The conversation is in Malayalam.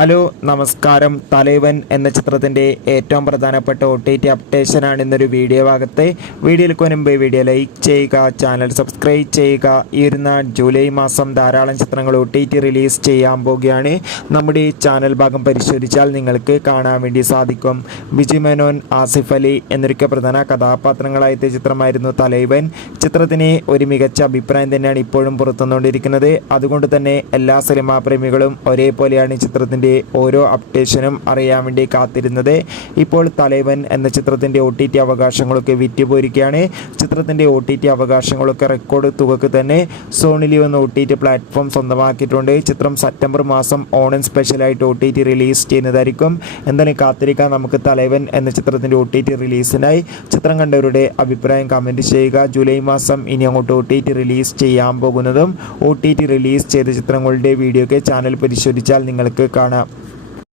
ഹലോ നമസ്കാരം. തലൈവൻ എന്ന ചിത്രത്തിൻ്റെ ഏറ്റവും പ്രധാനപ്പെട്ട OTT അപ്ഡേഷനാണ് ഇന്നൊരു വീഡിയോ ഭാഗത്ത്. വീഡിയോയിലേക്ക് മുൻപ് വീഡിയോ ലൈക്ക് ചെയ്യുക, ചാനൽ സബ്സ്ക്രൈബ് ചെയ്യുക. ഈ വരുന്ന ജൂലൈ മാസം ധാരാളം ചിത്രങ്ങൾ OTT റിലീസ് ചെയ്യാൻ പോവുകയാണ്. നമ്മുടെ ഈ ചാനൽ ഭാഗം പരിശോധിച്ചാൽ നിങ്ങൾക്ക് കാണാൻ വേണ്ടി സാധിക്കും. വിജയ് മേനോൻ, ആസിഫ് അലി എന്നൊക്കെ പ്രധാന കഥാപാത്രങ്ങളായ ചിത്രമായിരുന്നു തലൈവൻ. ചിത്രത്തിന് ഒരു മികച്ച അഭിപ്രായം തന്നെയാണ് ഇപ്പോഴും പുറത്തുവന്നുകൊണ്ടിരിക്കുന്നത്. അതുകൊണ്ട് തന്നെ എല്ലാ സിനിമാ പ്രേമികളും ഒരേപോലെയാണ് ചിത്രത്തിൻ്റെ ഓരോ അപ്ഡേഷനും അറിയാൻ വേണ്ടി കാത്തിരുന്നത്. ഇപ്പോൾ തലൈവൻ എന്ന ചിത്രത്തിൻ്റെ OTT അവകാശങ്ങളൊക്കെ വിറ്റുപോയിരിക്കുകയാണ്. ചിത്രത്തിൻ്റെ OTT അവകാശങ്ങളൊക്കെ റെക്കോർഡ് തുകക്ക് തന്നെ സോണി ലിവ് എന്ന OTT പ്ലാറ്റ്ഫോം സ്വന്തമാക്കിയിട്ടുണ്ട്. ചിത്രം സെപ്റ്റംബർ മാസം ഓണം സ്പെഷ്യലായിട്ട് OTT റിലീസ് ചെയ്യുന്നതായിരിക്കും. എന്തായാലും കാത്തിരിക്കാൻ നമുക്ക് തലൈവൻ എന്ന ചിത്രത്തിൻ്റെ OTT റിലീസിനായി. ചിത്രം കണ്ടവരുടെ അഭിപ്രായം കമൻറ്റ് ചെയ്യുക. ജൂലൈ മാസം ഇനി അങ്ങോട്ട് OTT റിലീസ് ചെയ്യാൻ പോകുന്നതും OTT റിലീസ് ചെയ്ത ചിത്രങ്ങളുടെ വീഡിയോ ഒക്കെ ചാനൽ പരിശോധിച്ചാൽ നിങ്ങൾക്ക് കാണാം.